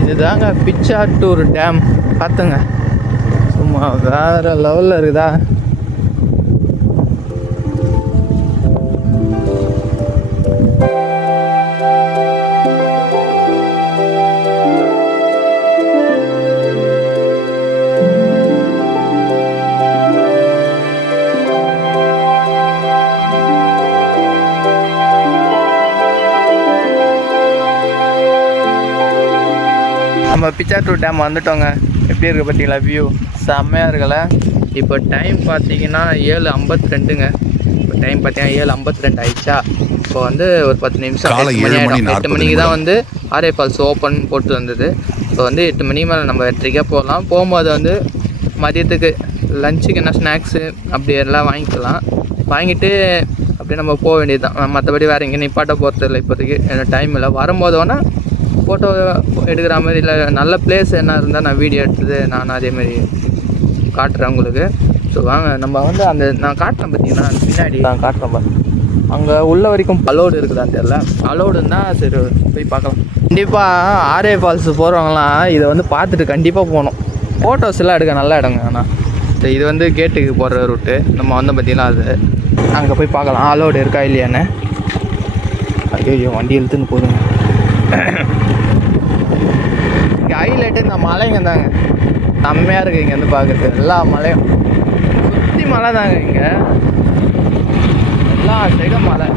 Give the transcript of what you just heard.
இதுதாங்க பிச்சாட்டூர் டேம். பார்த்துங்க, சும்மா வேறு லெவலில் இருக்குதா. நம்ம பிச்சாட்டூர் டேம் வந்துட்டோங்க. எப்படி இருக்குது பார்த்தீங்களா வியூ? செம்மையாக இருக்குல்ல. இப்போ டைம் பார்த்தீங்கன்னா 7:52ங்க. இப்போ டைம் பார்த்தீங்கன்னா 7:52 ஆயிடுச்சா. இப்போ வந்து ஒரு 10 நிமிஷம் 8 மணிக்கு தான் வந்து ஆர்ஏ ஃபால்ஸ் ஓப்பன் போட்டு வந்தது. இப்போ வந்து 8 மணி மேலே நம்ம 8:30 போகலாம். போகும்போது வந்து மதியத்துக்கு லஞ்சுக்கு என்ன ஸ்நாக்ஸு அப்படி எல்லாம் வாங்கிக்கலாம். வாங்கிட்டு அப்படியே நம்ம போக வேண்டியது தான். மற்றபடி வேறு எங்கே நிப்பாட்ட போகிறது இல்லை இப்போதைக்கு. எனக்கு டைம் இல்லை. வரும்போது வேணால் ஃபோட்டோ எடுக்கிற மாதிரி இல்லை நல்ல பிளேஸ் என்ன இருந்தால் நான் வீடியோ எடுத்தது நான் அதேமாதிரி காட்டுறேன் உங்களுக்கு. ஸோ வாங்க நம்ம வந்து அந்த நான் காட்டுறேன் பார்த்தீங்கன்னா பின்னாடி நான் காட்டுறேன் பாருங்க. அங்கே உள்ள வரைக்கும் அலோடு இருக்குதான்னு தெரியல. அலோடுன்னா சரி போய் பார்க்கலாம். கண்டிப்பாக ஆர்ஏ ஃபால்ஸ் போகிறவங்களாம் இதை வந்து பார்த்துட்டு கண்டிப்பாக போகணும். ஃபோட்டோஸ் எல்லாம் எடுக்க நல்ல இடங்க. ஆனால் இது வந்து கேட்டுக்கு போகிற ரூட்டு. நம்ம வந்து பார்த்திங்கன்னா அது அங்கே போய் பார்க்கலாம் அலோடு இருக்கா இல்லையான்னு. ஐயோ வண்டி இழுத்துன்னு போதுங்க. இங்கே ஹைலைட்டு இந்த மலைங்க தாங்க. செம்மையாக இருக்குது இங்கே வந்து பார்க்குறது. எல்லா மலையும் சுற்றி மலை தாங்க. இங்கே எல்லா சைடும் மலை.